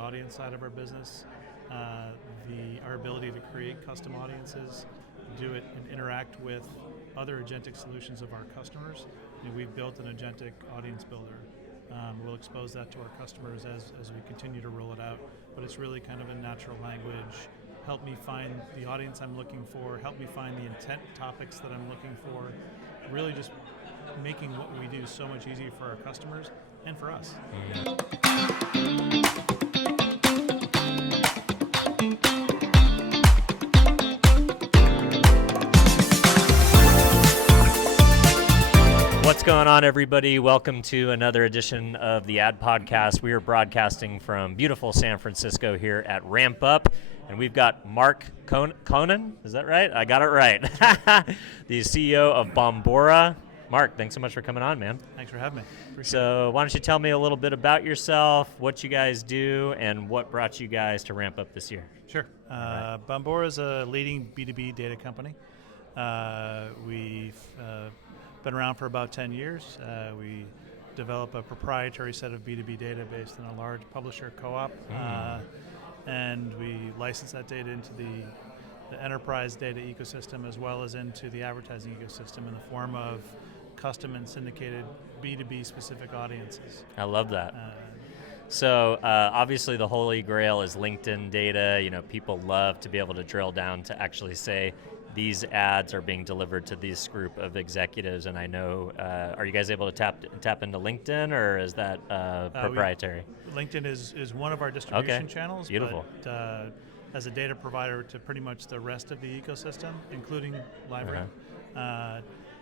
audience side of our business, our ability to create custom audiences, do it and interact with other agentic solutions of our customers. We've built an agentic audience builder. We'll expose that to our customers as we continue to roll it out, but it's really kind of a natural language. Help me find the audience I'm looking for, help me find the intent topics that I'm looking for, really just making what we do so much easier for our customers and for us. What's going on, everybody? Welcome to another edition of the Ad Podcast. We are broadcasting from beautiful San Francisco here at Ramp Up, and we've got Mark Connon. Is that right? I got it right. The CEO of Bombora. Mark, thanks so much for coming on, man. Thanks for having me. Appreciate it. Why don't you tell me a little bit about yourself, what you guys do, and what brought you guys to Ramp Up this year? Sure. Right. Bombora is a leading B2B data company. We've been around for about 10 years. We develop a proprietary set of B2B data based on a large publisher co-op, and we license that data into the enterprise data ecosystem as well as into the advertising ecosystem in the form of custom and syndicated B2B specific audiences. I love that. So obviously the holy grail is LinkedIn data. People love to be able to drill down to actually say these ads are being delivered to this group of executives, and I know, are you guys able to tap into LinkedIn, or is that proprietary? LinkedIn is one of our distribution channels. Beautiful. But as a data provider to pretty much the rest of the ecosystem, including LiveRamp,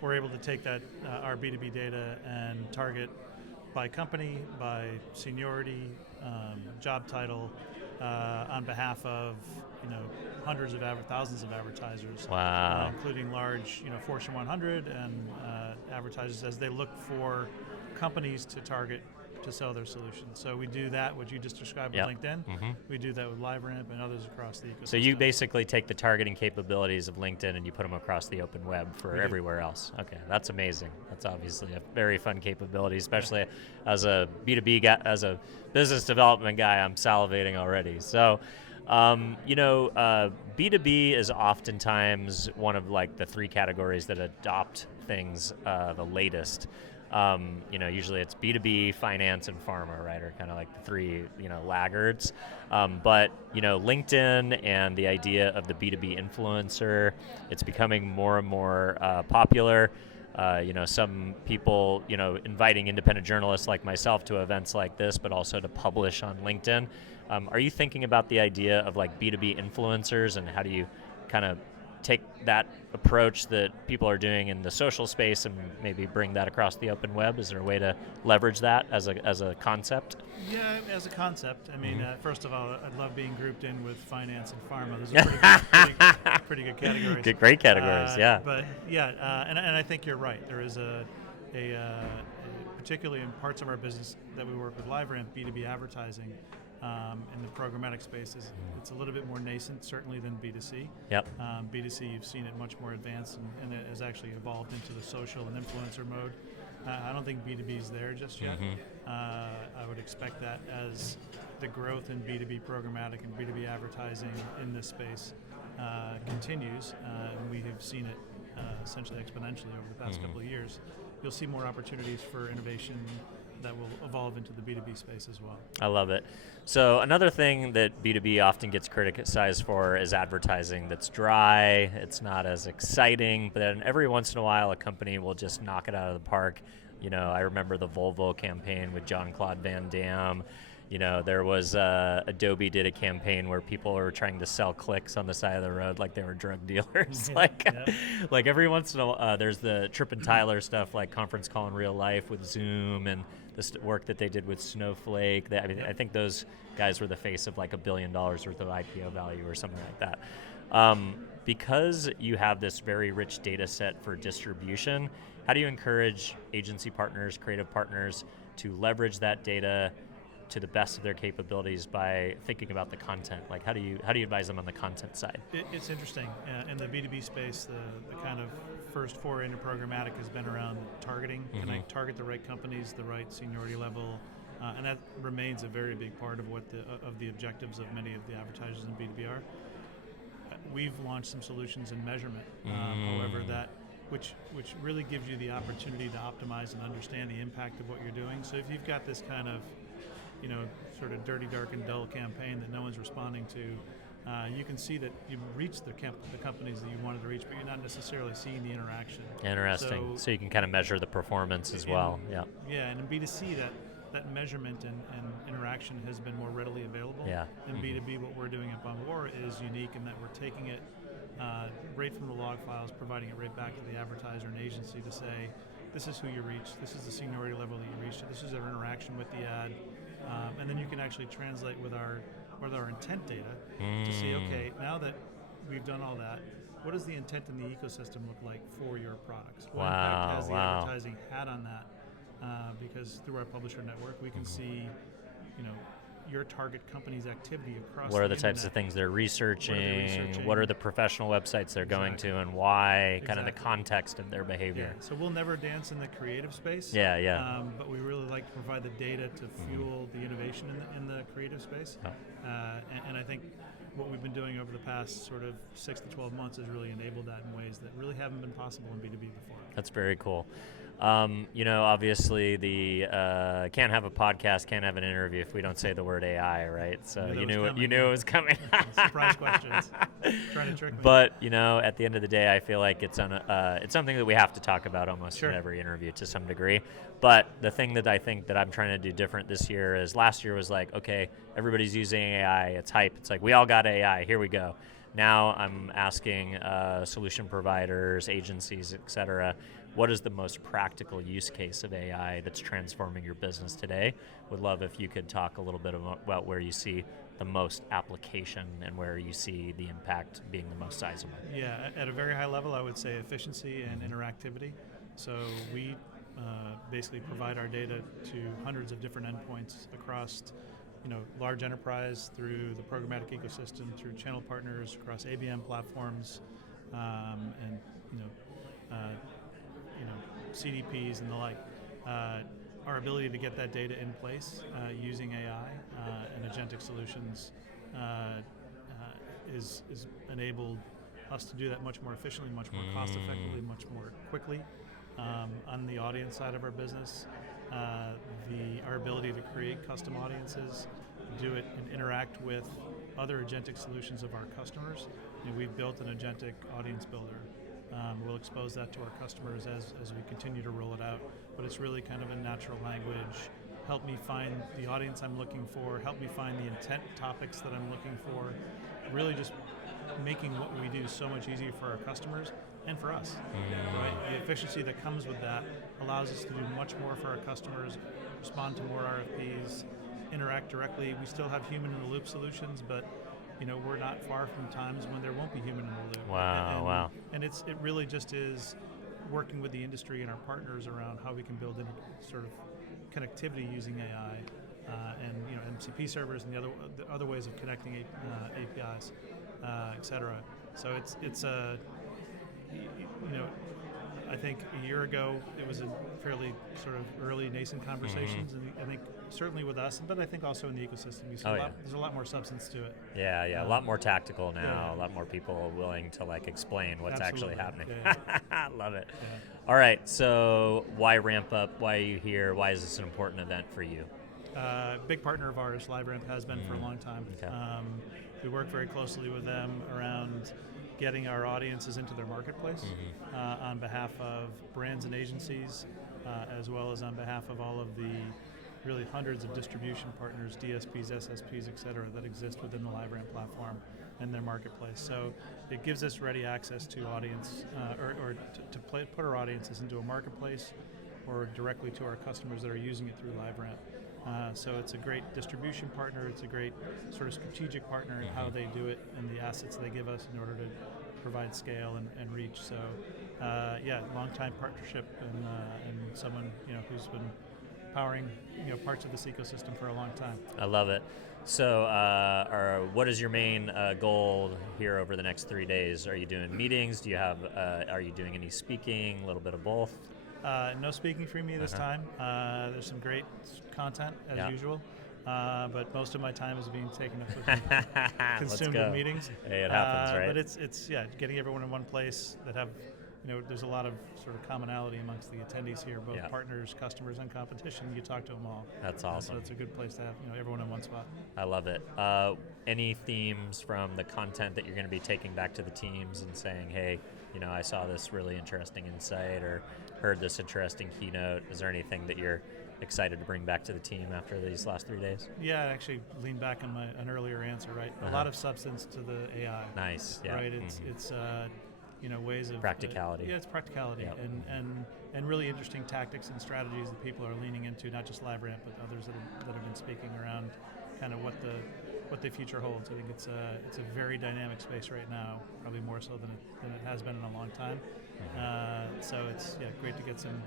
we're able to take that our B2B data and target by company, by seniority, job title, on behalf of hundreds of thousands of advertisers. Wow. Including large Fortune 100 and advertisers as they look for companies to target to sell their solutions. So we do that, what you just described with LinkedIn. We do that with LiveRamp and others across the ecosystem. So you basically take the targeting capabilities of LinkedIn and you put them across the open web for everywhere else. Okay, that's amazing. That's obviously a very fun capability, especially as a B2B guy, as a business development guy, I'm salivating already. So, B2B is oftentimes one of the three categories that adopt things the latest. Usually it's B2B, finance, and pharma, right, are kind of like the three, laggards. But LinkedIn and the idea of the B2B influencer, it's becoming more and more popular. Some people, inviting independent journalists like myself to events like this, but also to publish on LinkedIn. Are you thinking about the idea of B2B influencers, and how do you kind of take that approach that people are doing in the social space and maybe bring that across the open web? Is there a way to leverage that as a concept? Yeah, as a concept. I mean, first of all, I love being grouped in with finance and pharma. Those are pretty good categories. Great categories, yeah. But yeah, and I think you're right. There is a particularly in parts of our business that we work with LiveRamp, B2B advertising, in the programmatic spaces, it's a little bit more nascent, certainly, than B2C. Yep. B2C, you've seen it much more advanced, and it has actually evolved into the social and influencer mode. I don't think B2B is there just yet. I would expect that as the growth in B2B programmatic and B2B advertising in this space continues, and we have seen it essentially exponentially over the past couple of years, you'll see more opportunities for innovation that will evolve into the B2B space as well. I love it. So another thing that B2B often gets criticized for is advertising that's dry. It's not as exciting, but then every once in a while a company will just knock it out of the park. I remember the Volvo campaign with Jean-Claude Van Damme. There was Adobe did a campaign where people were trying to sell clicks on the side of the road like they were drug dealers. Like every once in a while, there's the Trip and Tyler stuff, like conference call in real life with Zoom, and the work that they did with Snowflake. I think those guys were the face of $1 billion worth of IPO value or something like that. Because you have this very rich data set for distribution, how do you encourage agency partners, creative partners to leverage that data to the best of their capabilities by thinking about the content? How do you advise them on the content side? It's interesting. In the B2B space, the kind of first foray into programmatic has been around targeting. Can I target the right companies, the right seniority level, and that remains a very big part of what the objectives of many of the advertisers in B2B are. We've launched some solutions in measurement, however, which really gives you the opportunity to optimize and understand the impact of what you're doing. So if you've got this kind of, sort of dirty, dark, and dull campaign that no one's responding to, you can see that you've reached the companies that you wanted to reach, but you're not necessarily seeing the interaction. Interesting. So you can kind of measure the performance as well. Yeah. Yeah, and in B2C, that measurement and interaction has been more readily available. Yeah. In B2B, what we're doing at Bombora is unique in that we're taking it right from the log files, providing it right back to the advertiser and agency to say, this is who you reach, this is the seniority level that you reach, this is our interaction with the ad, and then you can actually translate with our intent data to see, okay, now that we've done all that, what does the intent in the ecosystem look like for your products? What impact has the advertising had on that? Because through our publisher network, we can see, your target company's activity across. What are the types of things they're researching? What are the professional websites they're going to, and why? Kind of the context of their behavior. Yeah. So we'll never dance in the creative space. Yeah. But we really like to provide the data to fuel the innovation in the creative space. And I think what we've been doing over the past sort of 6 to 12 months has really enabled that in ways that really haven't been possible in B2B before. That's very cool. Obviously can't have a podcast, can't have an interview if we don't say the word AI, right? So you knew it was coming. Surprise questions. Trying to trick me. But at the end of the day, I feel like it's something that we have to talk about almost in every interview to some degree. But the thing that I think that I'm trying to do different this year is last year was like, okay, everybody's using AI, it's hype. It's like we all got AI, here we go. Now I'm asking solution providers, agencies, et cetera, what is the most practical use case of AI that's transforming your business today? Would love if you could talk a little bit about where you see the most application and where you see the impact being the most sizable. Yeah, at a very high level, I would say efficiency and interactivity. So we basically provide our data to hundreds of different endpoints across large enterprise, through the programmatic ecosystem, through channel partners, across ABM platforms, and CDPs and the like. Our ability to get that data in place using AI and Agentic Solutions is enabled us to do that much more efficiently, much more cost effectively, much more quickly. On the audience side of our business, our ability to create custom audiences, do it and interact with other Agentic Solutions of our customers. We've built an Agentic audience builder. We'll expose that to our customers as we continue to roll it out, but it's really kind of a natural language. Help me find the audience I'm looking for, help me find the intent topics that I'm looking for, really just making what we do so much easier for our customers and for us. Right? The efficiency that comes with that allows us to do much more for our customers, respond to more RFPs, interact directly. We still have human-in-the-loop solutions, but we're not far from times when there won't be human in the loop. Wow. And it really just is working with the industry and our partners around how we can build in sort of connectivity using AI and MCP servers and the other ways of connecting APIs, et cetera. So it's I think a year ago it was a fairly sort of early nascent conversations, and I think certainly with us, but I think also in the ecosystem, you see there's a lot more substance to it. Yeah, a lot more tactical now. A lot more people willing to explain what's actually happening. I love it. Yeah. All right, so why ramp up? Why are you here? Why is this an important event for you? Big partner of ours, LiveRamp, has been for a long time. Okay. We work very closely with them around getting our audiences into their marketplace on behalf of brands and agencies, as well as on behalf of all of the really hundreds of distribution partners, DSPs, SSPs, et cetera, that exist within the LiveRamp platform and their marketplace. So it gives us ready access to audience, to put our audiences into a marketplace or directly to our customers that are using it through LiveRamp. So it's a great distribution partner, it's a great sort of strategic partner in how they do it and the assets they give us in order to provide scale and reach. So long-time partnership and someone who's been powering parts of this ecosystem for a long time. I love it. So what is your main goal here over the next 3 days? Are you doing meetings? Do you have are you doing any speaking? A little bit of both? No speaking for me this time. There's some great content as usual. But most of my time is being taken up with consumed in meetings. Hey, it happens, right? But it's getting everyone in one place that have, there's a lot of sort of commonality amongst the attendees here, both partners, customers, and competition. You talk to them all. That's awesome. So it's a good place to have everyone in one spot. I love it. Any themes from the content that you're going to be taking back to the teams and saying, hey, I saw this really interesting insight or heard this interesting keynote. Is there anything that you're excited to bring back to the team after these last 3 days? Yeah, I actually lean back on an earlier answer, right? A lot of substance to the AI. Nice, yeah. Right, it's ways of... practicality. It's practicality and really interesting tactics and strategies that people are leaning into, not just LiveRamp, but others that have been speaking around kind of what the future holds. I think it's a very dynamic space right now, probably more so than it has been in a long time. So it's great to get some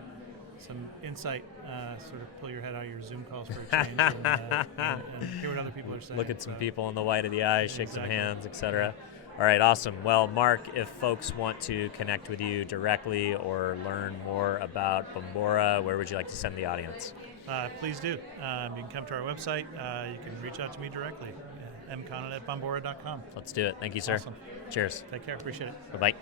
insight, sort of pull your head out of your Zoom calls for a change and hear what other people are saying. Look at some people in the white of the eyes, shake some hands, etc. All right, awesome. Well, Mark, if folks want to connect with you directly or learn more about Bombora, where would you like to send the audience? Please do. You can come to our website. You can reach out to me directly, mconnon@bombora.com. Let's do it. Thank you, sir. Awesome. Cheers. Take care. Appreciate it. Bye-bye.